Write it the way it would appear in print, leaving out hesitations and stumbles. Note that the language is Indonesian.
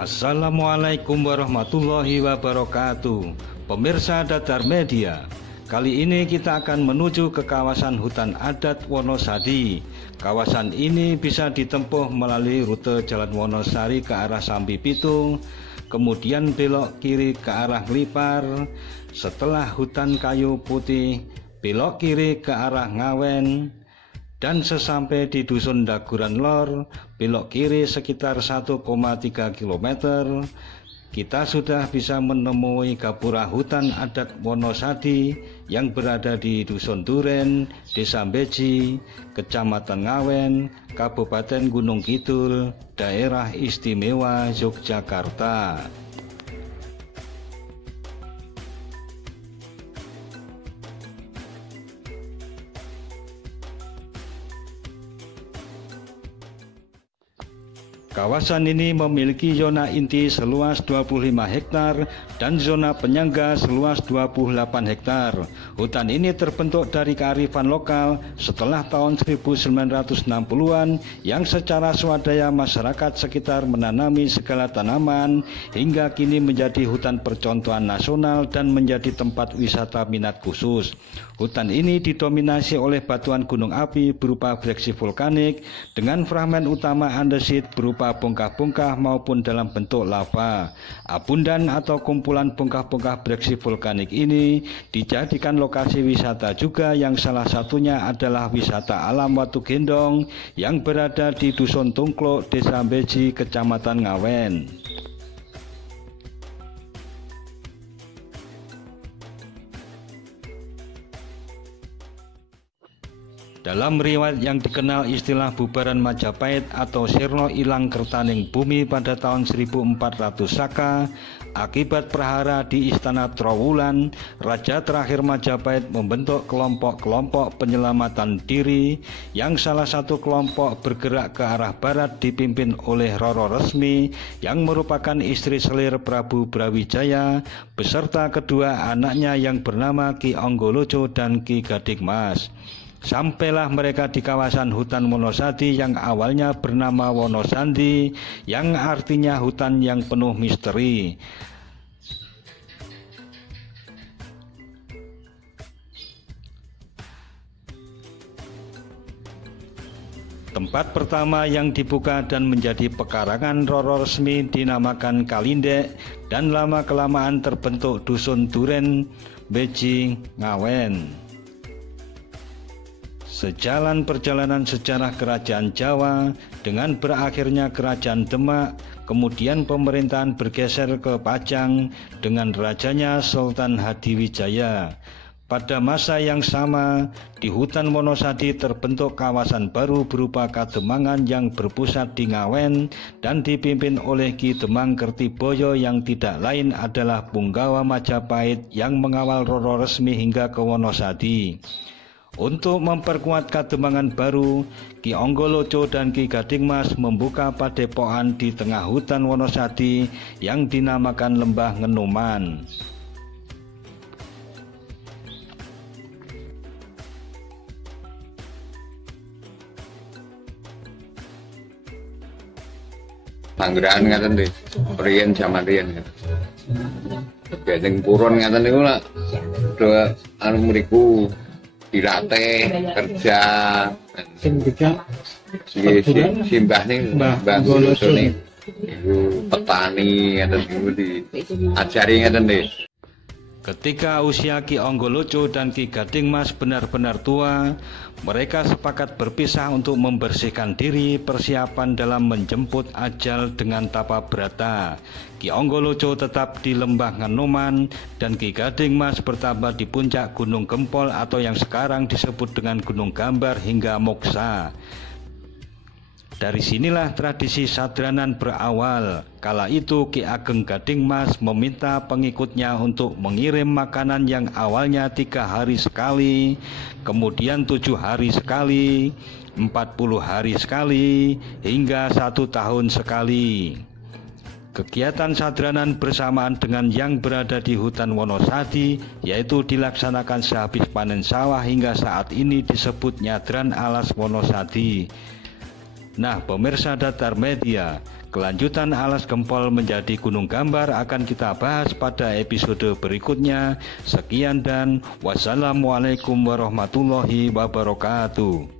Assalamualaikum warahmatullahi wabarakatuh. Pemirsa Datar Media, kali ini kita akan menuju ke kawasan hutan adat Wonosadi. Kawasan ini bisa ditempuh melalui rute Jalan Wonosari ke arah Sambi Pitung, kemudian belok kiri ke arah Nglipar. Setelah hutan kayu putih, belok kiri ke arah Ngawen. Dan sesampai di Dusun Daguran Lor, belok kiri sekitar 1,3 km, kita sudah bisa menemui gapura hutan adat Wonosadi yang berada di Dusun Duren, Desa Beji, Kecamatan Ngawen, Kabupaten Gunung Kidul, Daerah Istimewa Yogyakarta. Kawasan ini memiliki zona inti seluas 25 hektar dan zona penyangga seluas 28 hektar. Hutan ini terbentuk dari kearifan lokal setelah tahun 1960-an yang secara swadaya masyarakat sekitar menanami segala tanaman hingga kini menjadi hutan percontohan nasional dan menjadi tempat wisata minat khusus. Hutan ini didominasi oleh batuan gunung api berupa breksi vulkanik dengan fragmen utama andesit berupa bongkah-bongkah maupun dalam bentuk lava. Abundan atau kumpulan bongkah-bongkah breksi vulkanik ini dijadikan lokasi wisata juga, yang salah satunya adalah wisata alam Watu Gendong yang berada di Dusun Tungkluk, Desa Beji, Kecamatan Ngawen. Dalam riwayat yang dikenal istilah bubaran Majapahit atau Sirno Ilang Kertaning Bumi pada tahun 1400 Saka, akibat prahara di Istana Trowulan, Raja terakhir Majapahit membentuk kelompok-kelompok penyelamatan diri yang salah satu kelompok bergerak ke arah barat dipimpin oleh Roro Resmi yang merupakan istri selir Prabu Brawijaya beserta kedua anaknya yang bernama Ki Anggolojo dan Ki Gadingmas. Sampailah mereka di kawasan hutan Wonosadi yang awalnya bernama Wonosandi, yang artinya hutan yang penuh misteri. Tempat pertama yang dibuka dan menjadi pekarangan Roro Resmi dinamakan Kalindek dan lama-kelamaan terbentuk Dusun Duren, Beji, Ngawen. Sejalan perjalanan sejarah kerajaan Jawa dengan berakhirnya kerajaan Demak, kemudian pemerintahan bergeser ke Pajang dengan rajanya Sultan Hadiwijaya. Pada masa yang sama, di hutan Wonosadi terbentuk kawasan baru berupa Kademangan yang berpusat di Ngawen dan dipimpin oleh Ki Demang Kertiboyo yang tidak lain adalah punggawa Majapahit yang mengawal Roro Resmi hingga ke Wonosadi. Untuk memperkuat Kademangan baru, Ki Anggolojo dan Ki Gadingmas membuka padepokan di tengah hutan Wonosadi yang dinamakan Lembah Ngenoman. Panggeraan ngaten nggih, riyen jaman riyen. Gendeng purun ngaten niku lak do anu mriku dilatih kerja simbah nih Mbah Goloso nih iku petani ngaten niku diajari ngaten nggih. Ketika usia Ki Anggolojo dan Ki Gadingmas benar-benar tua, mereka sepakat berpisah untuk membersihkan diri persiapan dalam menjemput ajal dengan tapa brata. Ki Anggolojo tetap di Lembah Ngenoman dan Ki Gadingmas bertambah di puncak Gunung Gempol atau yang sekarang disebut dengan Gunung Gambar hingga Moksa. Dari sinilah tradisi sadranan berawal. Kala itu Ki Ageng Gadingmas meminta pengikutnya untuk mengirim makanan yang awalnya 3 hari sekali, kemudian 7 hari sekali, 40 hari sekali, hingga 1 tahun sekali. Kegiatan sadranan bersamaan dengan yang berada di hutan Wonosadi, yaitu dilaksanakan sehabis panen sawah hingga saat ini disebut Nyadran Alas Wonosadi. Nah, pemirsa Datar Media, kelanjutan alas gempol menjadi gunung gambar akan kita bahas pada episode berikutnya. Sekian dan wassalamualaikum warahmatullahi wabarakatuh.